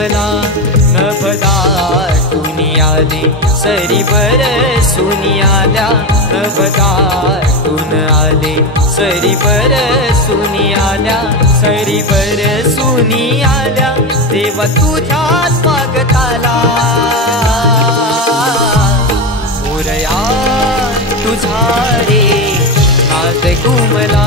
घुमला नभदाटून आले सरी बरसून आल्या नभदाटून आले सरी बरसून आल्या सरी बरसून आल्या देवा तुझ्या स्वागताला मोरया तुझा रे नाद घुमला